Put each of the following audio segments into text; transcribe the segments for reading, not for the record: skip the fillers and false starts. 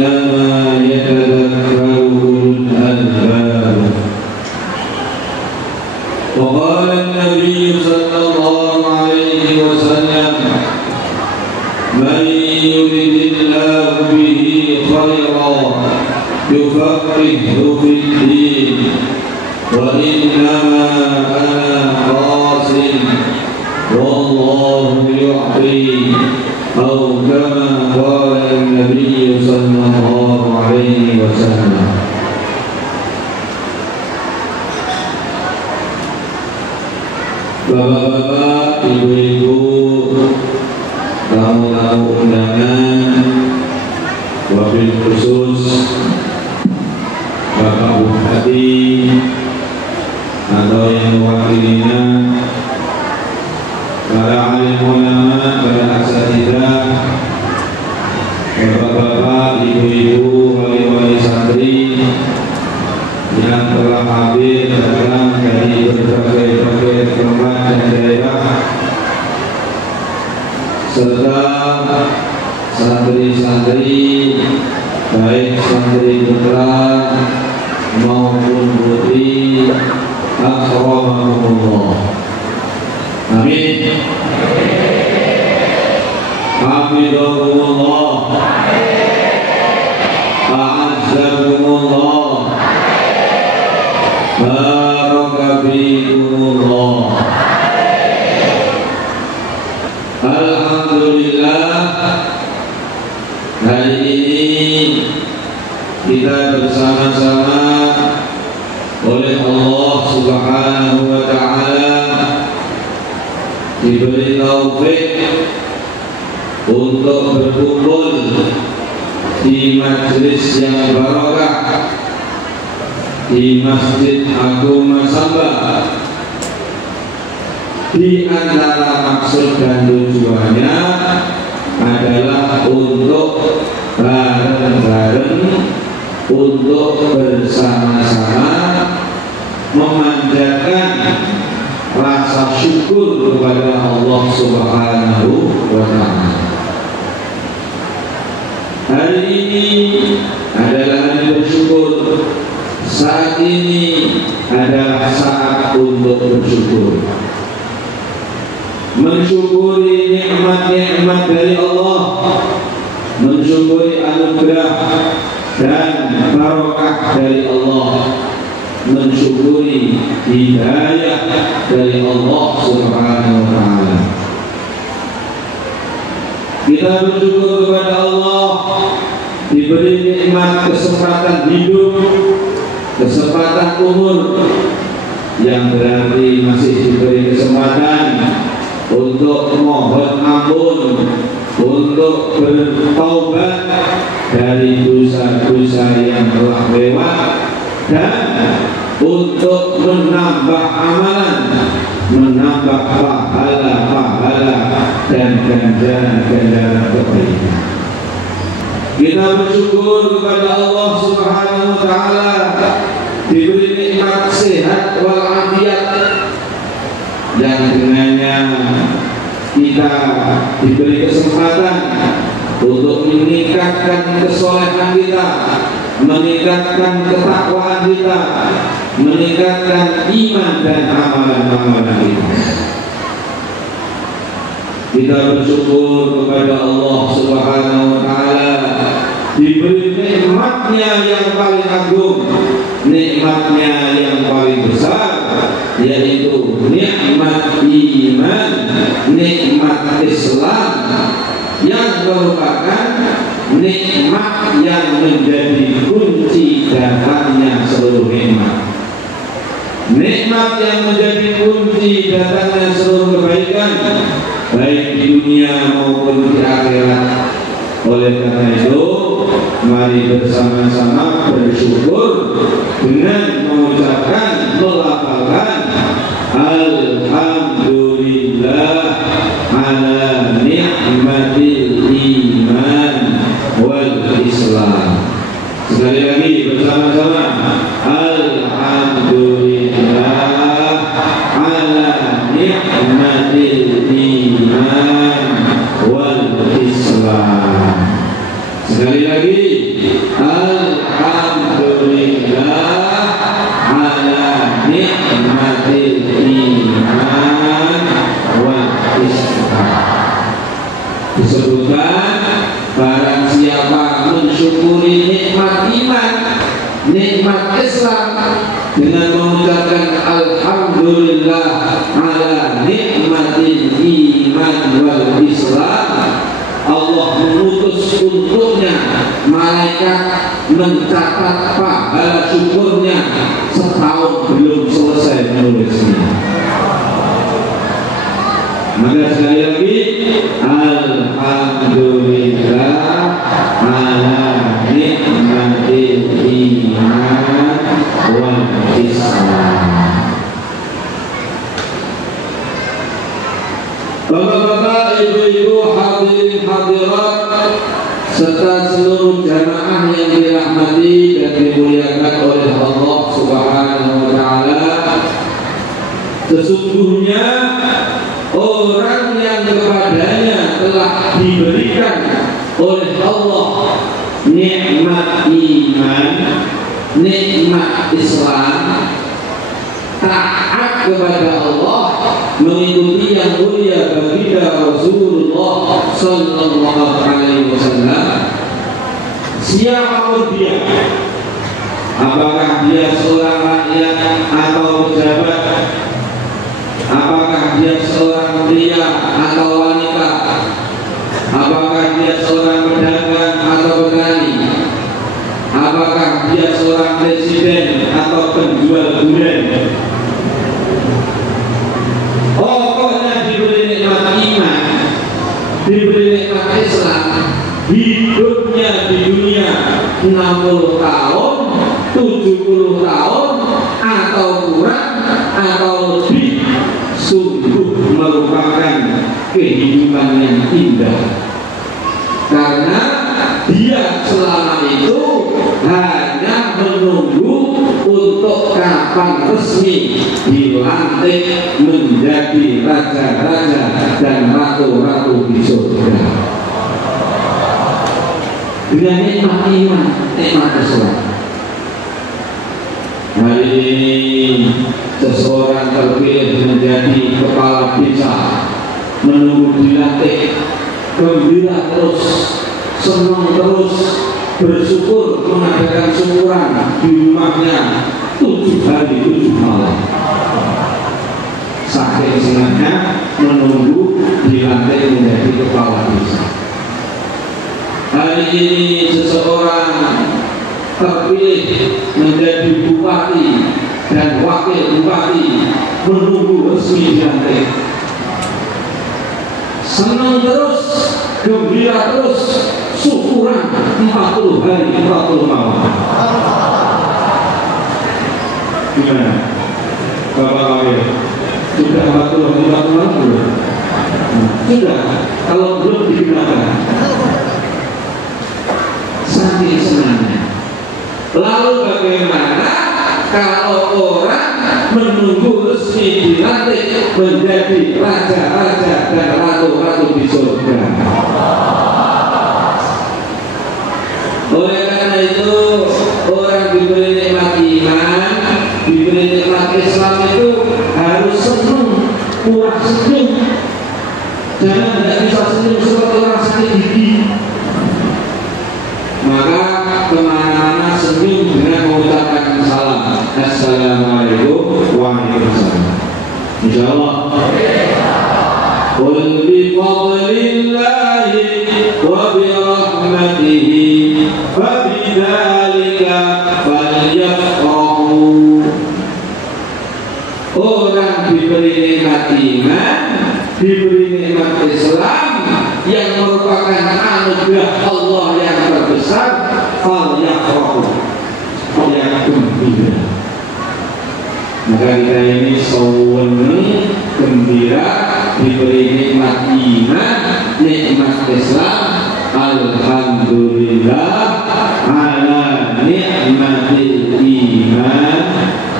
إنما يتذكر أولو الألباب. وقال النبي صلى الله عليه وسلم: من يرد الله به خيرا يفقهه في الدين وإنما أنا قاسم والله يعطي، أو كما قال النبي صلى الله عليه وسلم. Bapak-bapak, ibu-ibu, tamu-tamu undangan, wabil khusus Bapak Bupati atau yang mewakilinya, para alim ulama, para asatidzah, bapak-bapak, ibu-ibu, wali-wali santri yang telah hadir datang dari berbagai tempat dan daerah, serta santri-santri baik santri putra maupun putri, akramakumullah. Amin. Hamidulillah, a'azzakumullah, barakafikumullah. Alhamdulillah, hari ini kita bersama-sama oleh Allah Subhanahu wa ta'ala diberi taufik untuk berkumpul di majelis yang barakah di Masjid Agung Masamba. Di antara maksud dan tujuannya adalah untuk bareng-bareng, untuk bersama-sama memanjatkan rasa syukur kepada Allah Subhanahu wa ta'ala. Hari ini adalah hari bersyukur. Saat ini adalah saat untuk bersyukur, mensyukuri nikmat-nikmat dari Allah, mensyukuri anugerah dan barokah dari Allah, mensyukuri hidayah dari Allah Subhanahu wa ta'ala. Kita bersyukur kepada Allah diberi nikmat kesempatan hidup, kesempatan umur, yang berarti masih diberi kesempatan untuk mohon ampun, untuk bertaubat dari dosa-dosa yang telah lewat, dan untuk menambah amalan, menambah pahala-pahala dan ganjaran-ganjaran kebaikan. Kita bersyukur kepada Allah Subhanahu wa ta'ala diberi nikmat sehat wal afiat, yang dengannya kita diberi kesempatan untuk meningkatkan kesolehan kita, meningkatkan ketakwaan kita, meningkatkan iman dan amalan-amalan kita. Kita bersyukur kepada Allah Subhanahu wa ta'ala diberi nikmatnya yang paling agung, nikmatnya yang paling besar, yaitu nikmat iman, nikmat Islam, yang merupakan nikmat yang menjadi kunci datangnya seluruh nikmat, nikmat yang menjadi kunci datangnya seluruh kebaikan, baik di dunia maupun di akhirat. Oleh karena itu, mari bersama-sama bersyukur dengan mengucapkan, melafalkan alhamdulillah ala ni'matil iman wal Islam. Sekali lagi bersama-sama, alhamdulillah ala ni'matil iman wal Islam. Sekali lagi. Alhamdulillah ala nikmatil iman wal Islam. Disebutkan barang siapa mensyukuri nikmat iman, nikmat Islam dengan mengucapkan alhamdulillah ala nikmatil iman wal Islam, Allah mengutus untuknya malaikat mencatat pahala syukurnya setahun belum selesai menulisnya. Maka sekali lagi alhamdulillah ala nikmatil iman wal Islam. Bapak-bapak, ibu-ibu, hadirin hadirat serta seluruh jamaah yang dirahmati dan dimuliakan oleh Allah Subhanahu wa taala, sesungguhnya orang yang kepadanya telah diberikan oleh Allah nikmat iman, nikmat Islam, taat kepada Allah, mengikuti yang mulia baginda Rasulullah sallallahu alaihi wasallam, siapapun dia, apakah dia seorang rakyat atau pejabat, apakah dia seorang pria atau wanita, apakah dia seorang pedagang atau petani, apakah dia seorang presiden atau penjual durian, pokoknya diberi nikmat iman, diberi nikmat Islam, hidupnya di dunia 60 tahun, 70 tahun atau kurang atau lebih, sungguh merupakan kehidupan yang indah, karena dia selama itu hanya menunggu untuk kapan resmi dilantik menjadi raja-raja dan ratu-ratu di surga dengan nikmat iman, nikmat Islam. Hari ini seseorang terpilih menjadi kepala desa, menunggu dilantik, gembira terus, senang terus, bersyukur, mengadakan syukuran di rumahnya 7 hari 7 malam. Saking senangnya menunggu dilantik menjadi kepala desa. Hari ini seseorang terpilih menjadi bupati dan wakil bupati, menunggu resmi dilantik. Senang terus, gembira terus, syukuran 40 hari 40 malam. Gimana? Bapak kami sudah 40 hari 40 malam belum? Sudah. Kalau belum digunakan, saking senangnya. Lalu bagaimana kalau orang menunggu resmi dilantik menjadi raja-raja dan ratu-ratu di surga? Oleh karena itu, orang diberi nikmat iman, diberi nikmat Islam itu harus senang, murah senyum. Jangan tidak bisa senyum seperti orang sakit gigi. Maka kemana-mana senyum dengan mengucapkan salam. Assalamualaikum warahmatullahi wabarakatuh. Insyaallah. Qul bi fadlillahi wa bi rahmatihi fa bidzalika falyafrahu. Orang diberi nikmat iman, diberi nikmat Islam yang merupakan anugerah Allah yang terbesar, falyafrahu, yang gembira. Maka kita ini senang, gembira, diberi nikmat iman, nikmat Islam. Alhamdulillah ala nikmatil iman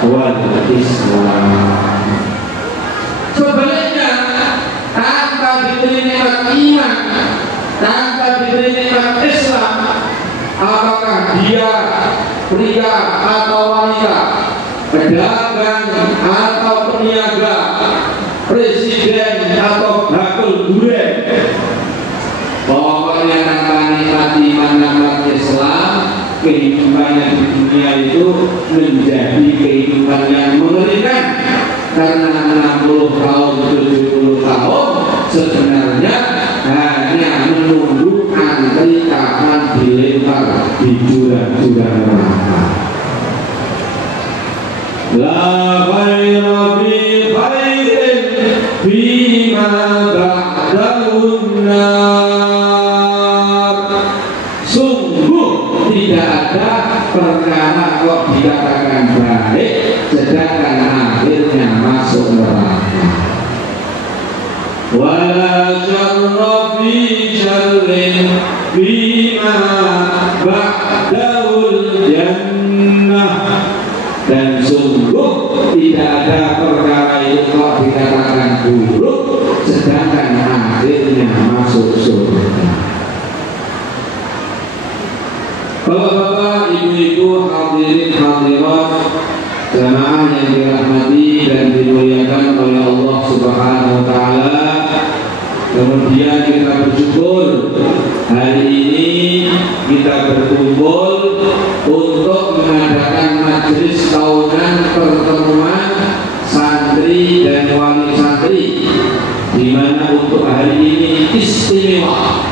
wal Islam. Sebaliknya, tanpa diberi nikmat iman, tanpa diberi nikmat Islam, dia pria atau wanita, pedagang atau peniaga, presiden atau bakul durian, pokoknya tanpa nikmati manfaat Islam, kehidupannya di dunia itu menjadi kehidupan yang mengerikan. Karena 60 tahun, 70 tahun sebenarnya hanya menunggu antri kapan dilempar di jurang-jurang neraka. La khaira fi khairin fima ba'dahun nar. Sungguh tidak ada perkara kok dikatakan baik sedangkan akhirnya masuk neraka. Wala syarra fi syarrin bima ba'dahul jannah. Dan sungguh tidak ada perkara itu kok dikatakan buruk sedangkan akhirnya masuk surga. Bapak-bapak, ibu-ibu, hadirin hadirat, jamaah yang dirahmati dan dimuliakan oleh Allah Subhanahu wa taala. Kemudian kita bersyukur hari ini kita berkumpul untuk mengadakan majelis tahunan pertemuan santri dan wali santri, di mana untuk hari ini istimewa,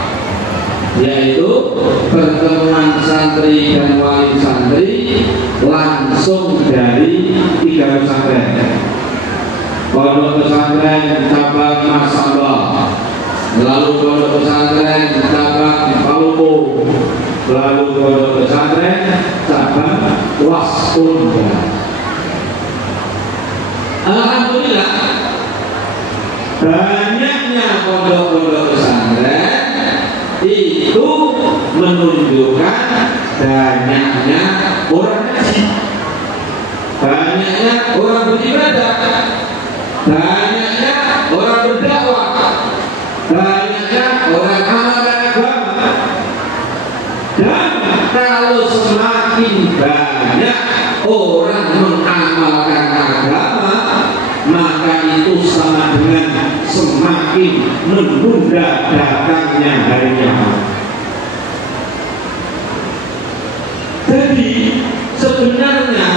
yaitu pertemuan santri dan wali santri langsung dari 3 pesantren. Pondok pesantren cabang Masamba, lalu pondok pesantren cabang Palupo, lalu pondok pesantren cabang Waspunda. Alhamdulillah, banyaknya pondok-pondok pesantren itu menunjukkan banyaknya orang ngaji, banyaknya orang beribadah, banyaknya orang berdakwah, banyaknya orang amalkan agama. Dan kalau semakin banyak orang mengamalkan agama, maka itu sama dengan semakin menunda datangnya hari kiamat. Jadi sebenarnya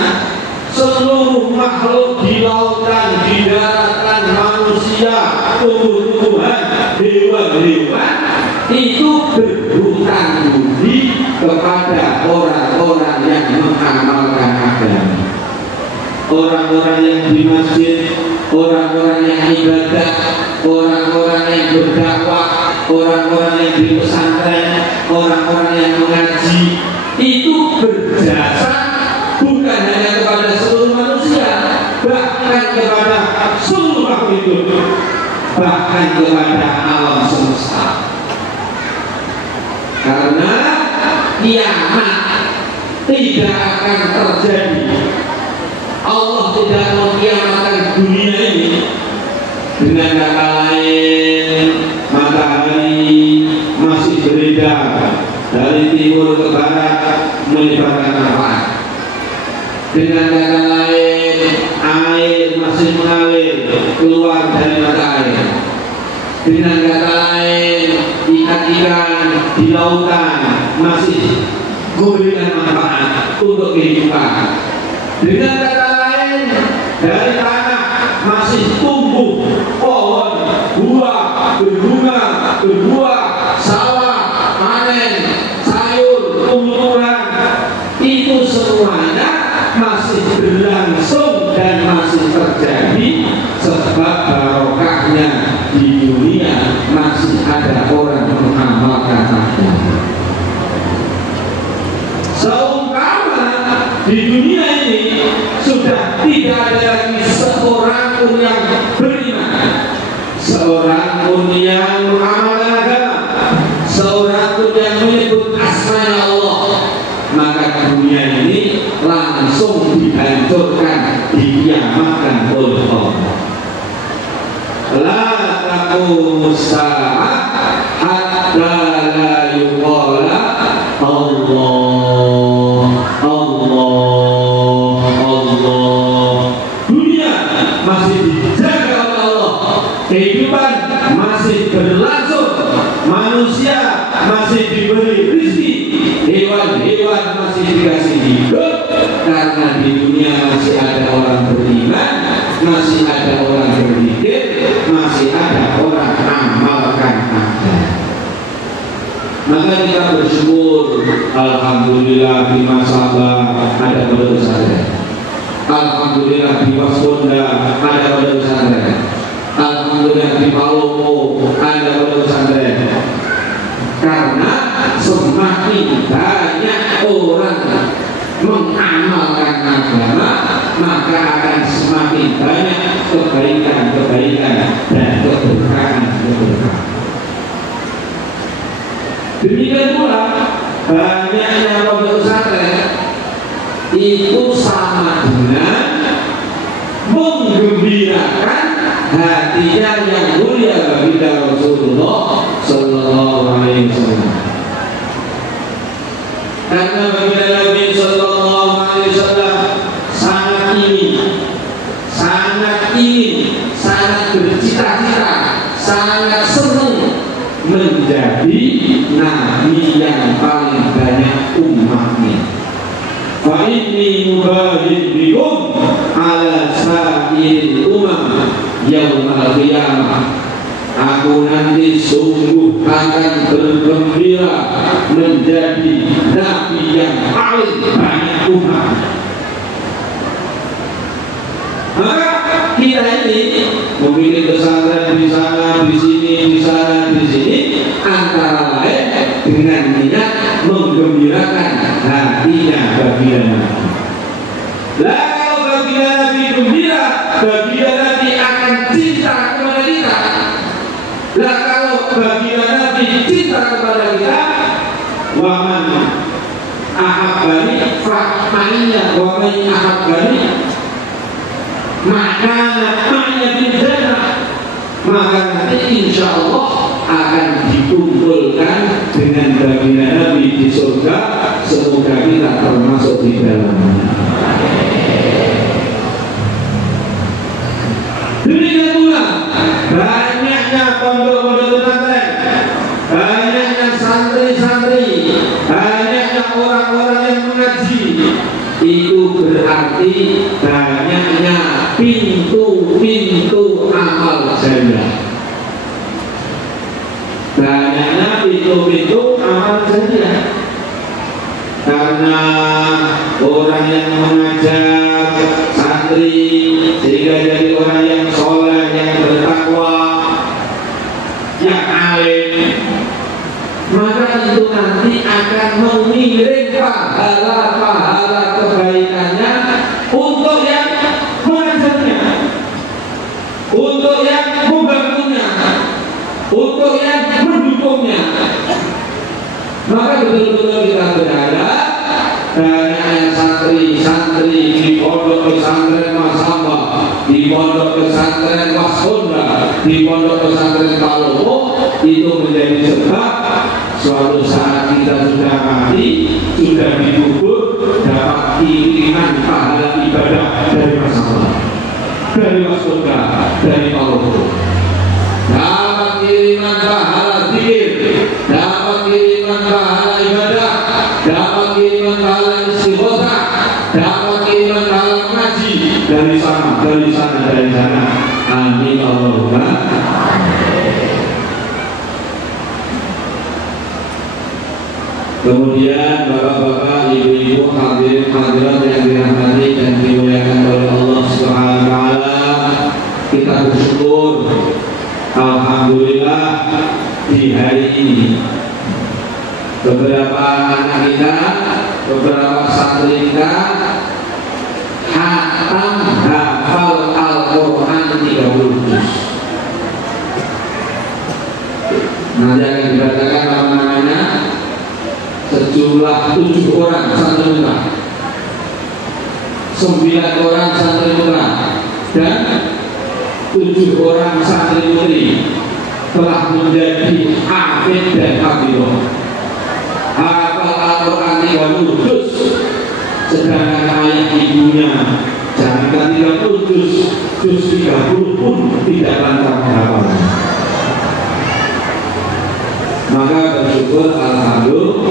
seluruh makhluk di lautan, di daratan, manusia, tumbuh-tumbuhan, hewan-hewan itu berhutang budi kepada orang-orang yang mengamalkan agama. Orang-orang yang di masjid, orang-orang yang ibadah, orang-orang yang berdakwah, orang-orang yang di pesantren, orang-orang yang mengaji, itu berjasa bukan hanya kepada seluruh manusia, bahkan kepada seluruh makhluk hidup, bahkan kepada alam semesta. Karena kiamat tidak akan terjadi, Allah tidak mengiamatkan dunia ini. Dengan kata lain, matahari masih beredar dari timur ke barat menyebarkan manfaat. Dengan kata lain, air masih mengalir keluar dari mata air. Dengan kata lain, ikan-ikan di lautan masih memberikan manfaat untuk kehidupan. Dengan kata lain, dari tanah masih tumbuh pohon, buah, berbunga, berbuah, sawah, panen, sayur, tumbuhan. Itu semuanya masih berlangsung dan masih terjadi sebab barokahnya di dunia masih ada orang mengamalkan agama. Seumpama di dunia ini sudah tidak ada lagi seorang pun yang beriman, seorang pun yang mengamalkan agama, seorang pun yang menyebut asma Allah, maka dunia ini langsung dihancurkan, dikiamatkan oleh Allah. La taqumus sa'ah hatta la yuqala Allah. hewan-hewan masih dikasih hidup karena di dunia masih ada orang beriman, masih ada orang berzikir, masih ada orang amalkan amal. Maka kita bersyukur, alhamdulillah di Masaba ada pondok pesantren, alhamdulillah di Wasponda ada pondok pesantren, alhamdulillah di Palopo ada pondok pesantren. Karena semakin banyak orang mengamalkan agama, maka akan semakin banyak kebaikan-kebaikan dan keberkahan-keberkahan. Demikian pula banyaknya pondok pesantren itu sama dengan menggembirakan hatinya yang mulia baginda Rasulullah Sallallahu Alaihi Wasallam. Karena baginda Nabi Sallallahu Alaihi Wasallam sangat ingin, sangat bercita-cita, sangat senang menjadi nabi yang paling banyak umatnya. Fa inni mubahin bikum ala sa'il umam yaumal qiyamah. Aku nanti sungguh akan bergembira menjadi nabi yang paling banyak umat. Maka kita ini memilih pesantren di sana, di sini, di sana, di sini, antara lain dengan niat menggembirakan hatinya baginda Nabi. Lah kalau baginda Nabi gembira, baginda Nabi akan cinta kepada kita. Lah kalau baginda Nabi cinta kepada kita, waman ahabbani fa'maniya waman ahabbani maka nanti insya Allah akan dikumpulkan dengan baginda Nabi di surga. Semoga kita termasuk di dalamnya. Demikian pula banyaknya pondok-pondok pesantren, banyaknya santri-santri, banyaknya orang-orang yang mengaji, itu berarti banyaknya pintu-pintu amal jannah. Banyaknya pintu-pintu amal jannah. Karena orang yang mengajar santri sehingga jadi orang yang soleh, yang bertakwa, yang alim, maka itu nanti akan mengiring pahala-pahala kebaikannya untuk yang mengajarnya, untuk yang membantunya, untuk yang mendukungnya. Maka betul-betul kita berharap banyaknya santri-santri di pondok pesantren Masamba, di pondok pesantren Wasponda, di pondok pesantren Palopo itu menjadi sebab suatu saat kita sudah mati, sudah dikubur, dapat kiriman pahala ibadah dari Masamba, dari Wasponda, dari Palopo. Dapat kiriman pahala zikir, dapat kiriman pahala ibadah, dapat kiriman pahala istighosah, dapat kiriman pahala ngaji dari sana, dari sana, dari sana. Amin Allahumma. Kemudian bapak-bapak, ibu-ibu, hadirin hadirat yang dirahmati dan dimuliakan oleh Allah Subhanahu wa taala, kita bersyukur alhamdulillah di hari ini beberapa anak kita, beberapa santri kita hatam hafal Al-Quran 30 juz. Nanti akan dibacakan nama-namanya sejumlah 7 orang santri putra, 9 orang santri putra, dan 7 orang santri putri telah menjadi hafid dan hafidhah. Hafal Al-Quran 30 juz, sedangkan ayah ibunya jangan 30 juz, juz 30 pun tidak lancar menghafalnya. Maka bersyukur alhamdulillah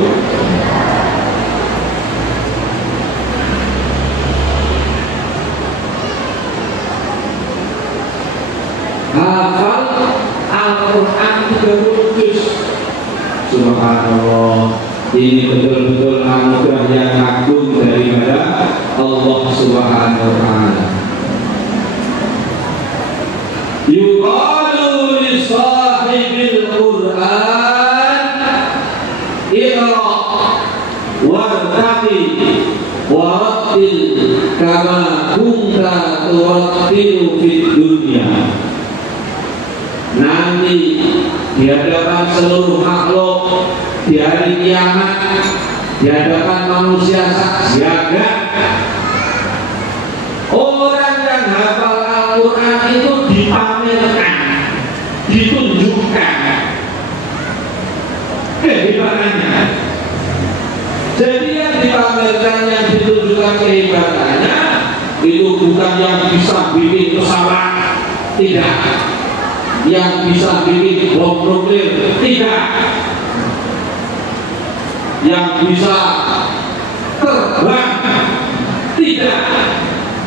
subhanallah. Ini betul-betul anugerah yang agung daripada Allah Subhanahu wa Ta'ala. Yuqalu li sahibil Qur'an iqra wartaqi warattil kama kunta turattilu fid dunya. Nanti di hadapan seluruh makhluk di hari kiamat, di hadapan manusia siaga, orang yang hafal Al-Quran itu dipamerkan, ditunjukkan kehebatannya. Jadi yang dipamerkan, yang ditunjukkan kehebatannya itu bukan yang bisa bikin pesawat, tidak. Yang bisa bikin bom nuklir, tidak. Yang bisa terbang, tidak.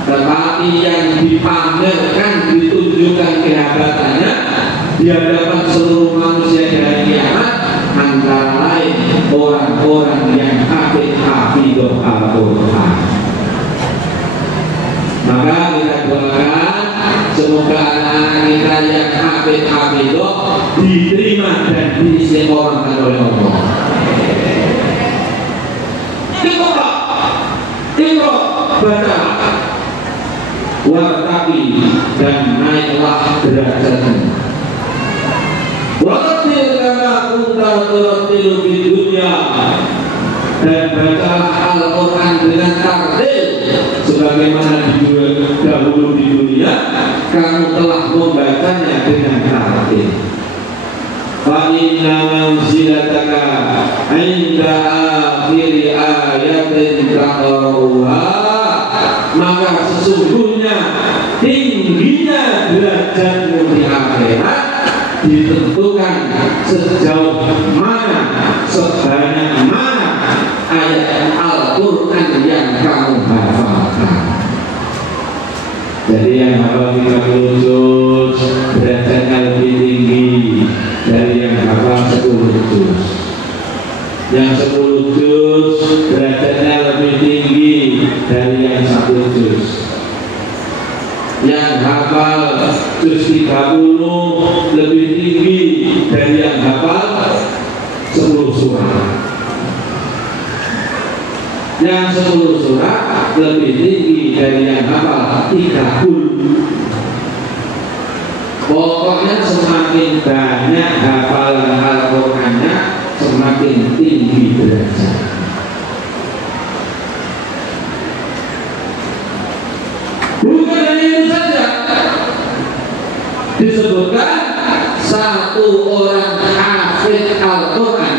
Tetapi yang dipamerkan, ditunjukkan kehebatannya di hadapan seluruh manusia di hari kiamat, antara lain orang-orang yang hafidh Al-Quran. Maka kita doakan semoga anak-anak kita yang hafidh diterima dan diistiqomahkan oleh Allah. Iqra baca, wartaqi dan naiklah derajatmu. Warattil kama kunta turattilu fid dunya, dan bacalah Al-Quran dengan tartil sebagaimana dahulu di dunia kamu telah membacanya dengan tartil. Fa inna manzilataka 'inda akhiri ayatin taqra'uha, maka sesungguhnya tingginya derajatmu di akhirat ditentukan sejauh mana, sebanyak mana ayat Al-Quran yang kamu hafalkan. Jadi yang hafal 30 juz derajatnya lebih tinggi dari yang hafal 10 juz. Yang 10 juz derajatnya lebih tinggi dari yang 1 juz. Yang hafal juz 30 lebih tinggi dari yang hafal 10 surat. Yang 10 surat lebih tinggi dari yang hafal 30. Pokoknya semakin banyak hafalan Al-Qurannya, semakin tinggi derajat. Bukan hanya itu saja, disebutkan satu orang hafidh Al-Quran,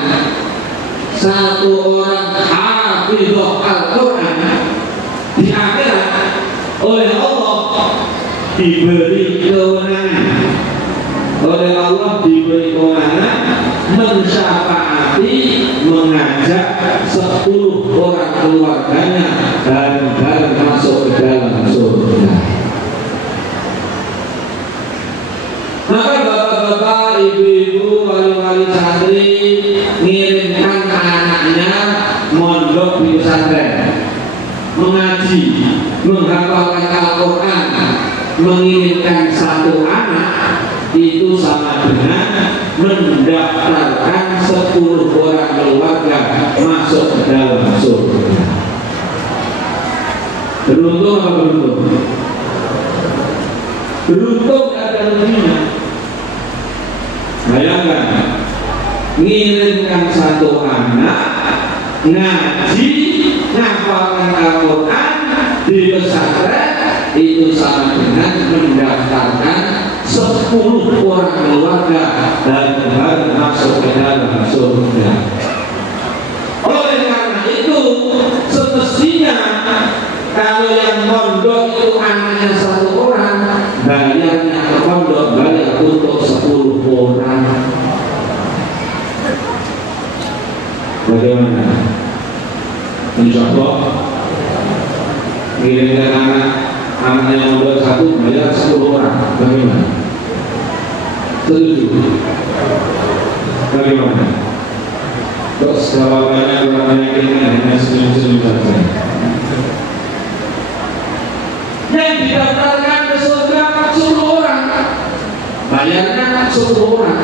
satu orang hafidh Al-Quran di akhirat oleh Allah diberi kewenangan, oleh Allah diberi kewenangan mensyafaati, mengajak 10 orang keluarganya bareng-bareng masuk ke dalam surga. Maka bapak-bapak, ibu-ibu, wali-wali santri ngirimkan anaknya mondok di pesantren, mengaji, menghafalkan Al-Quran, mengirimkan satu anak itu sama dengan mendaftarkan 10 orang keluarga masuk ke dalam surga. Beruntung apa beruntung? Beruntung ada lebihnya. Bayangkan, ngirimkan satu anak ngaji, ngafalkan Al-Quran di pesantren, itu sama dengan mendaftarkan 10 orang keluarga dan baru masuk ke dalam surga. Oleh karena itu, semestinya kalau yang mondok itu anaknya 1 orang, bayarnya ke pondok bayar untuk 10 orang. Bagaimana? Insya Allah ngirimkan anaknya mondok 1 bayar 10 orang. Bagaimana? Setuju? Bagaimana? Terus jawabannya kurang meyakinkan, hanya senyum-senyum saja. Yang didaftarkan ke surga 10 orang, bayarnya 10 orang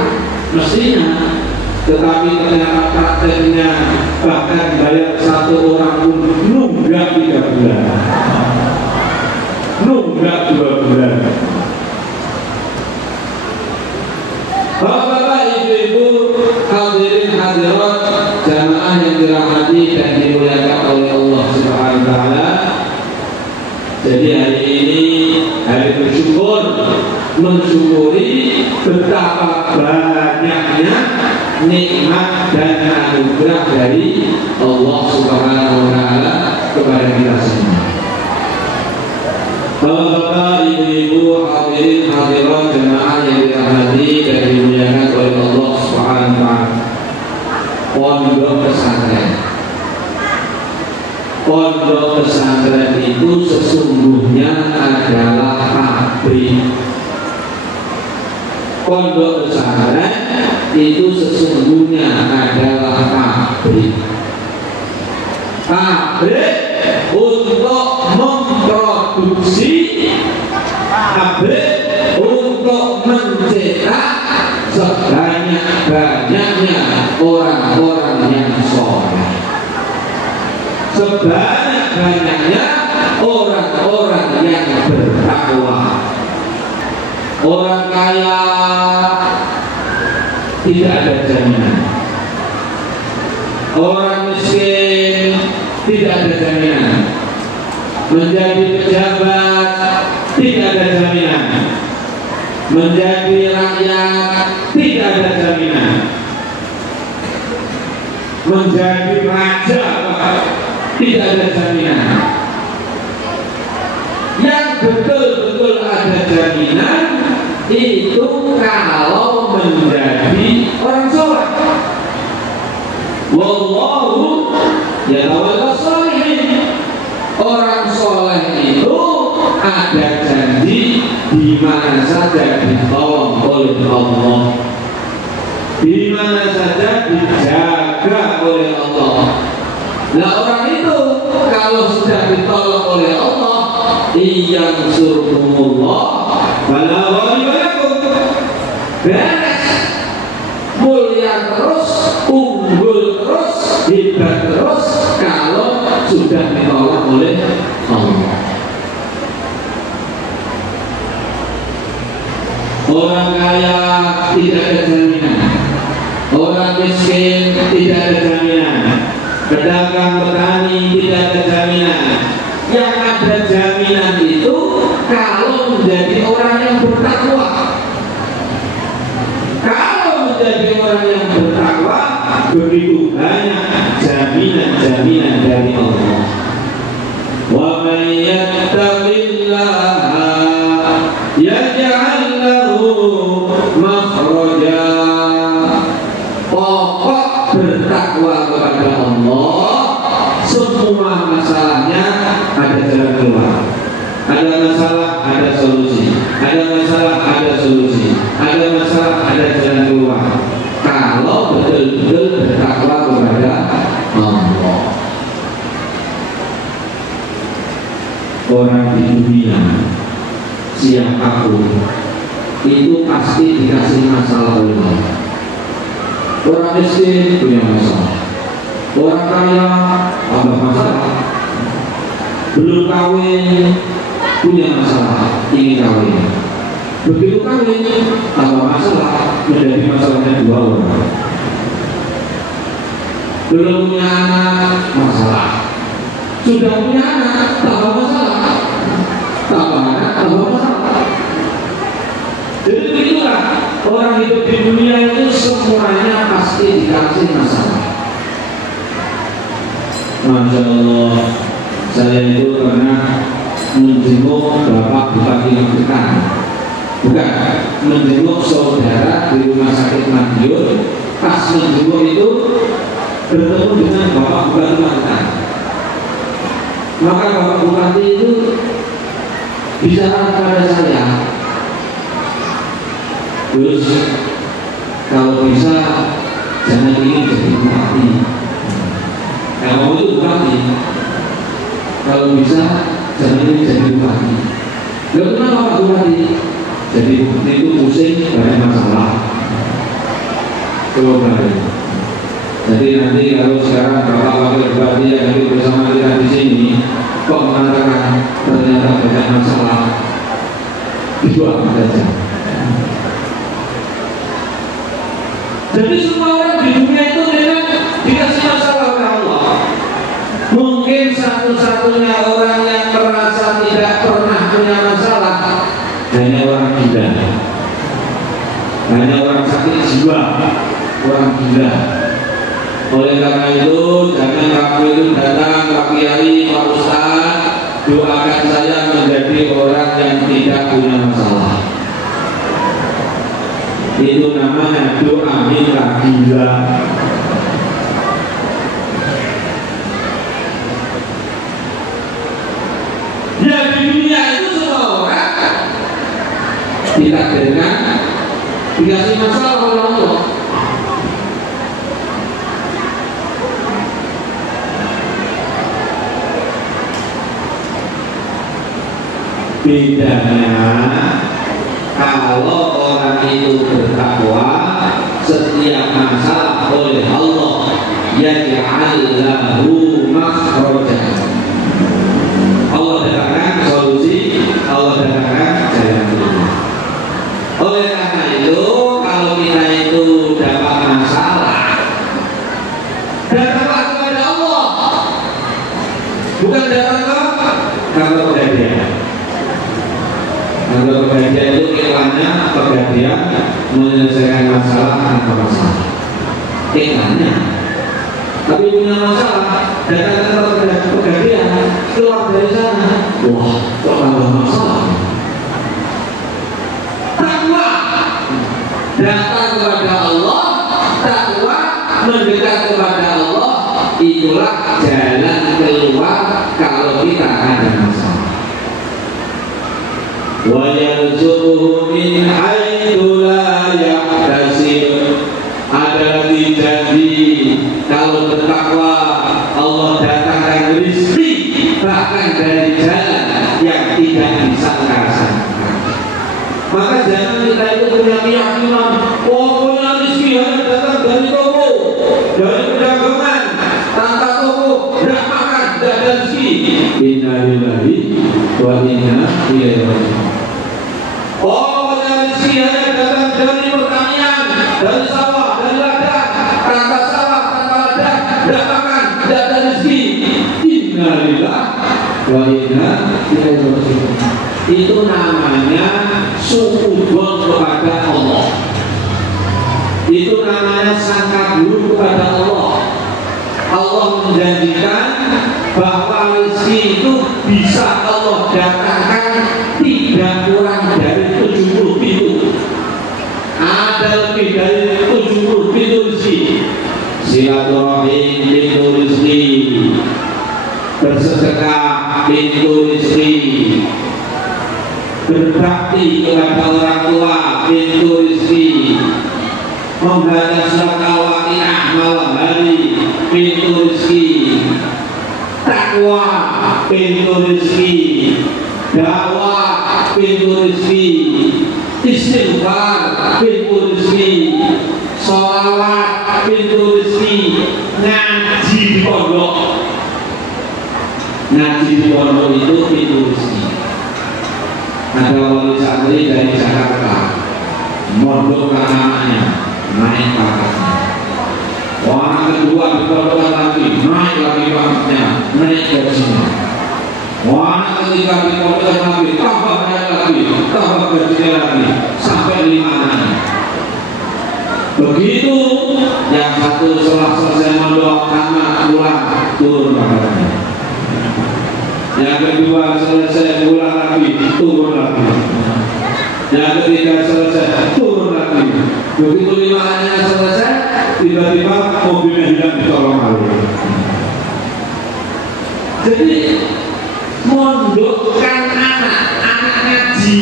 mestinya, tetapi ternyata prakteknya bahkan bayar 1 orang pun nunggak 3 bulan, nunggak 2 bulan. Bapak-bapak, ibu-ibu, hadirin hadirat, jamaah yang dirahmati dan dimuliakan oleh Allah Subhanahu wa taala. Jadi hari ini hari bersyukur, mensyukuri betapa banyaknya nikmat dan anugerah dari Allah Subhanahu wa taala kepada kita semua. Bapak-bapak, ibu-ibu, hadirin hadirat, jemaah yang dirahmati dan dimuliakan oleh Allah Subhanahu wa taala. Pondok pesantren. Pondok pesantren itu sesungguhnya adalah pabrik. Pondok pesantren itu sesungguhnya adalah pabrik. Pabrik untuk memproduksi, pabrik untuk mencetak sebanyak-banyaknya orang-orang yang soleh, sebanyak-banyaknya orang-orang yang bertakwa. Orang kaya tidak ada jaminan, orang miskin tidak ada jaminan, menjadi pejabat tidak ada jaminan, menjadi rakyat tidak ada jaminan, menjadi raja tidak ada jaminan. Yang betul-betul ada jaminan itu kalau menjadi orang soleh. Wallahu yatawalla sholihin. Orang soleh itu ada janji di mana saja ditolong oleh Allah, di mana saja dijaga oleh Allah. Nah, orang itu kalau sudah ditolong oleh Allah, yang surkumullah wala waliyakum, beres, mulia terus, unggul terus, hebat terus kalau sudah ditolong oleh Allah. Orang kaya tidak ada jaminan, orang miskin tidak ada jaminan, pedagang petani tidak ada jaminan. Yang ada jaminan itu kalau menjadi orang yang bertakwa. Kalau menjadi orang yang bertakwa, begitu banyak jaminan-jaminan dari Allah. Wa may yattaqillaha yaj'al lahu makhraja. Pokok bertakwa kepada Allah, semua masalahnya ada jalan keluar. Ada masalah, ada solusi. Ada masalah, ada solusi. Ada masalah, ada jalan keluar. Kalau betul-betul bertakwa kepada Allah. Orang di dunia siapapun itu pasti dikasih masalah oleh Allah. Orang miskin punya masalah, orang kaya tambah masalah, belum kawin punya masalah, ingin kawin, begitu kawin tambah masalah, menjadi masalahnya 2 orang. Belum punya anak, masalah, sudah punya anak, tambah masalah, tambah anak, tambah masalah. Jadi begitulah orang hidup di dunia itu semuanya pasti dikasih masalah. Masya Allah, saya itu pernah menjenguk Bapak Bupati Magetan, bukan, menjenguk saudara di rumah sakit Madiun. Pas menjenguk itu bertemu dengan Bapak Bupati Magetan. Maka Bapak Bupati itu bicara kepada saya, terus kalau bisa jangan ingin jadi bupati, mau itu bupati. Kalau bisa jangan jadi bupati. Gak kenapa Pak Bupati? Jadi bupati itu pusing banyak masalah. Coba. Jadi nanti kalau sekarang Bapak Wakil Bupati yang hadir bersama kita di sini kok mengatakan ternyata banyak masalah, itu apa saja. Jadi semua orang di dunia itu memang dikasih masalah oleh Allah. Mungkin satu-satunya orang yang merasa tidak pernah punya masalah hanya orang gila, hanya orang sakit jiwa, orang gila. Oleh karena itu jangan ragu itu datang Pak Kiai, Pak Ustaz, doakan saya menjadi orang yang tidak punya masalah. Itu namanya doa minta gila. Ya di dunia itu semua orang ditakdirkan dikasih masalah oleh Allah. Bedanya kalau orang itu bertakwa, setiap masalah oleh Allah yaj'al lahu makhrajan. Allah datangkan solusi, Allah datangkan jalan keluar. Oleh karena itu kalau kita itu dapat masalah, datanglah kepada Allah, bukan datang ke pegadaian. Kalau pegadaian itu iklannya pegadaian menyelesaikan masalah tanpa masalah, iklannya. Tapi punya masalah, datang ke pegadaian, keluar dari sana, wah, kok tambah masalah. Takwa datang kepada Allah, takwa mendekat kepada Allah, itulah jalan keluar kalau kita ada masalah. Wa yarzuquhu min haitsu la yahtasib. Ada lagi janji kalau bertakwa Allah datangkan rezeki bahkan dari jalan yang tidak disangka-sangka. Maka jangan kita itu punya keyakinan, oh punya rezeki hanya datang dari toko, dari perdagangan, tanpa toko, tidak makan, tidak ada rezeki. Inna lillahi wa inna ilaihi raji'un. Oh punya rezeki hanya datang dari pertanian, dari sawah, dari ladang, tanpa sawah, tanpa ladang, tidak makan, tidak ada rezeki. Inna lillahi wa inna ilaihi raji'un. Itu namanya sukudon kepada Allah. Itu namanya sangka buruk kepada Allah. Allah menjanjikan bahwa rezeki itu bisa Allah datangkan tidak kurang dari 70 pintu. Ada lebih dari 70 pintu rezeki. Silaturahim pintu rezeki, bersedekah pintu rezeki, berbakti kepada orang tua pintu rezeki, membaca surat Al-Waqiah malam hari pintu rezeki, takwa pintu rezeki, dakwah pintu rezeki, istighfar pintu rezeki, sholawat pintu rezeki, ngaji di pondok, ngaji di pondok itu pintu rezeki. Ada wali santri dari Jakarta, mondok anaknya, naik pangkatnya. Anak kedua diperlukan lagi, naik lagi pangkatnya, naik gajinya. Anak ketiga diperlukan lagi, tambah naik lagi, tambah gajinya lagi, sampai 5 anak. Begitu yang satu setelah selesai mondok, anak pulang, turun pangkatnya. Yang kedua selesai pulang lagi, turun lagi. Yang ketiga selesai, turun lagi. Begitu 5 anaknya selesai, tiba-tiba mobilnya hilang di Tolongmalu. Jadi mondokkan anak ngaji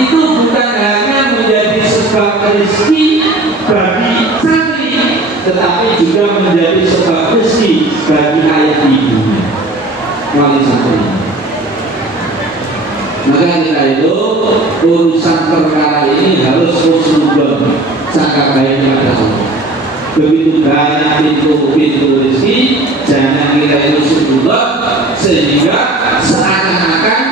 itu bukan hanya menjadi sebab rezeki bagi santri, tetapi juga menjadi sebab rezeki bagi ayah urusan perkara ini harus husnudon, sangat baiknya pada Allah. Begitu banyak pintu-pintu rezeki, jangan kita itu husnudon sehingga seakan-akan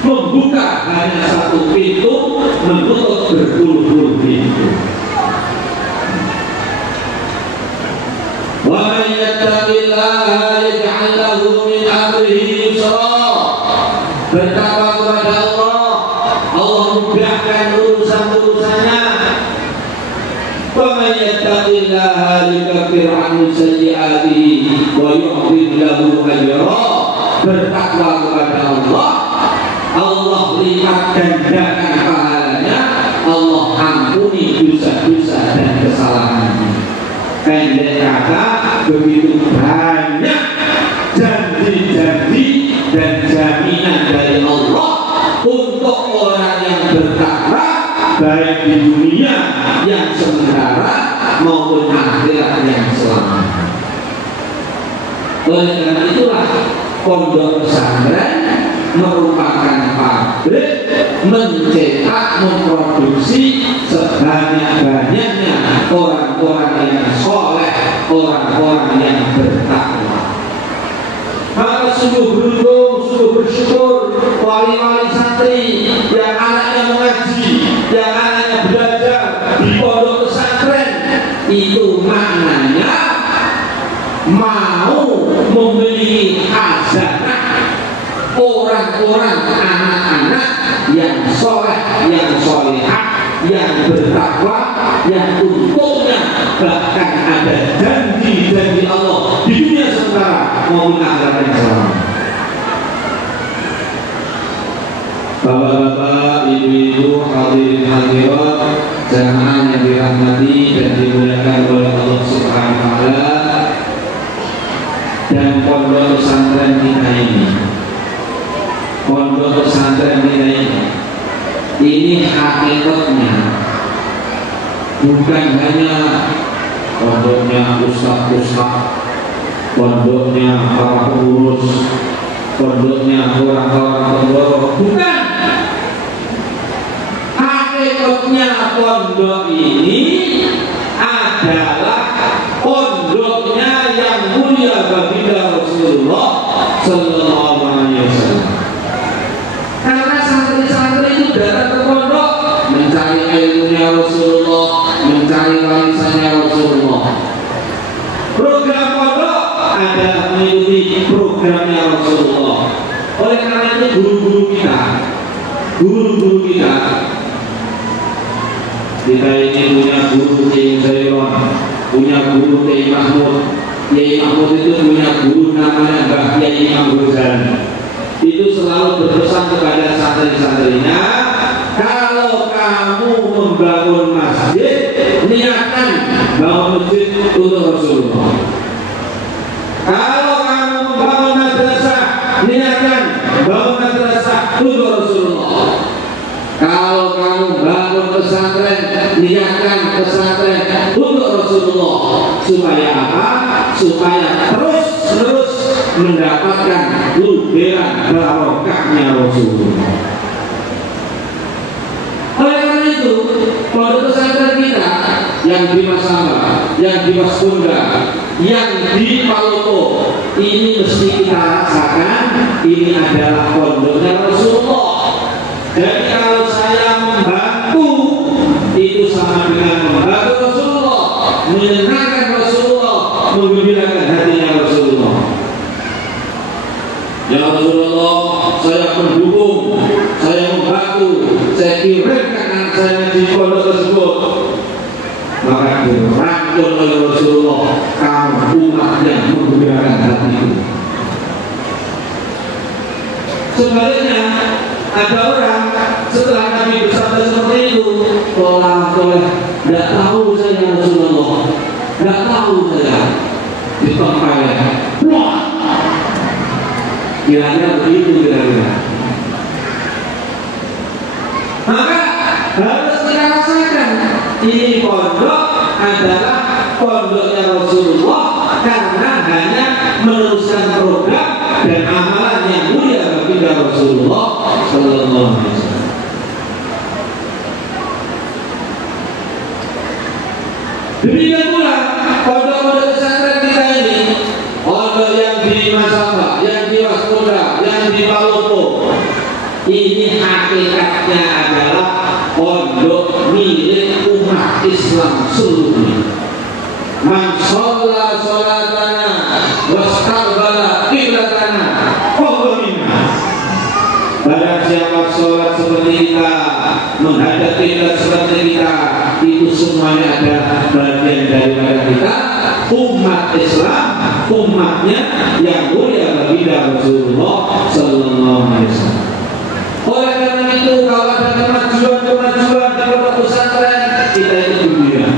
membuka hanya satu pintu, menutup berpuluh-puluh pintu. Wa man yattaqillaha yaj'al lahu min amrihi yusra. Bertakwa kepada Allah, Allah mudahkan urusan-urusannya. Wa man yattaqillaha yukaffir 'anhu sayyi'atihi wa yu'dhim lahu ajra. Bertakwa kepada Allah, Allah lipat gandakan pahalanya, Allah ampuni dosa-dosa dan kesalahannya. Pendek kata, begitu banyak janji-janji dan jaminan dari Allah untuk orang yang bertakwa, baik di dunia yang sementara maupun akhirat yang selamanya. Oleh karena itulah pondok pesantren merupakan pabrik mencetak, memproduksi sebanyak-banyaknya orang-orang yang soleh, orang-orang yang bertakwa. Maka sungguh beruntung, sungguh bersyukur wali-wali santri yang anaknya mengaji, yang anaknya belajar di pondok pesantren. Itu maknanya mau memiliki khazanah orang-orang, anak-anak yang soleh, yang solehah, yang bertakwa, yang untuknya bahkan ada janji-janji Allah di dunia sementara maupun akhirat yang selamanya. Bapak-bapak, ibu-ibu, hadirin hadirat, jamaah yang dirahmati dan dimuliakan oleh Allah Subhanahu wa taala, dan pondok pesantren kita ini, pondok pesantren kita ini hakikatnya bukan hanya pondoknya ustaz-ustaz, pondoknya para pengurus, pondoknya orang-orang pengurus, bukan. Hakikatnya pondok ini adalah pondoknya yang mulia baginda Rasulullah Sallallahu Alaihi Wasallam. Karena santri-santri itu datang ke pondok mencari ilmunya Rasulullah, mencari warisannya Rasulullah. Program pondok adalah mengikuti programnya Rasulullah. Oleh karena itu guru-guru kita ini punya guru Kiai Zairon, punya guru Kiai Mahmud. Kiai Mahmud itu punya guru namanya Mbah Kiai Imam Ghazali. Itu selalu berpesan kepada santri-santrinya, kalau kamu membangun masjid, niatkan bangun masjid untuk Rasulullah. Kalau kamu membangun madrasah, niatkan bangun madrasah untuk Rasulullah. Kalau kamu bangun pesantren, niatkan pesantren untuk Rasulullah. Supaya apa? Supaya terus mendapatkan luberan barokahnya Rasulullah. Oleh karena itu, pondok pesantren kita yang di Masamba, yang di Maskunda, yang di Palopo, ini mesti kita rasakan ini adalah pondoknya Rasulullah. Jadi kalau saya membantu, itu sama dengan membantu Rasulullah, menyenangkan Rasulullah, menggembirakan hatinya Rasulullah. Ya Rasulullah, saya mendukung, saya membantu, saya kirimkan anak saya di pondok tersebut. Maka dirangkul oleh Rasulullah, kamu umat yang menggembirakan hatiku. Sebaliknya, ada orang setelah Nabi bersabda seperti itu, tidak tahu saya Rasulullah, tidak tahu saya, ditempel. Wah, kira-kira begitu kira-kira. Maka harus kita rasakan ini pondok adalah pondoknya Rasulullah, karena hanya meneruskan program dan amalan yang mulia baginda Rasulullah Sallallahu Alaihi Wasallam. di Masamba, yang di Waspoda, yang di Palopo. Ini hakikatnya adalah pondok milik umat Islam seluruhnya. Man sholla sholatana wastaqbala qiblatana fahuwa minna. Barang siapa sholat seperti kita, menghadap kiblat seperti kita, itu semuanya ada bagian daripada kita, umat Islam, umatnya yang mulia baginda Rasulullah sallallahu alaihi wasallam. Oleh karena itu, kalau ada kemajuan di pondok pesantren, kita itu gembira.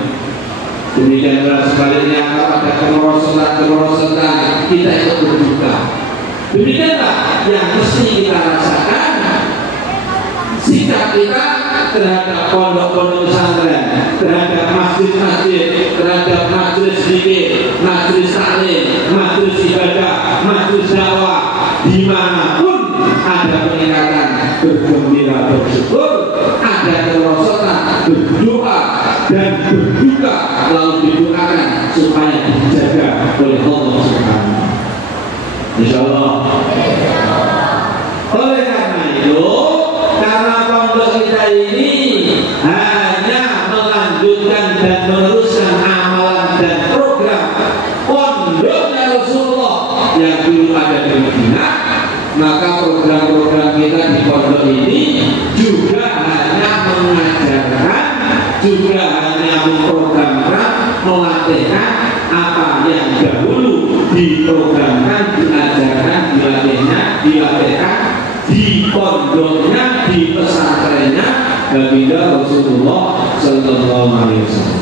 Demikian pula sebaliknya, kalau ada kemerosotan, kita itu berduka. Demikianlah yang mesti kita rasakan sikap kita terhadap pondok-pondok pesantren, terhadap masjid-masjid, terhadap majelis zikir, majelis taklim, majelis ibadah, majelis dakwah, dimanapun ada peningkatan, bergembira, bersyukur, ada kemerosotan, berdoa dan berduka, lalu didoakan supaya dijaga oleh Allah Subhanahu. Insyaallah. Oleh karena itu, karena pondok kita ini hanya melanjutkan dan meneruskan amalan dan program pondoknya Rasulullah yang dulu ada di Madinah, maka program-program kita di pondok ini juga hanya mengajarkan, juga hanya memprogramkan, melatihkan apa yang dahulu diprogramkan, diajarkan, dilatihkan di pondoknya, di pesantrennya baginda Rasulullah sallallahu alaihi wasallam.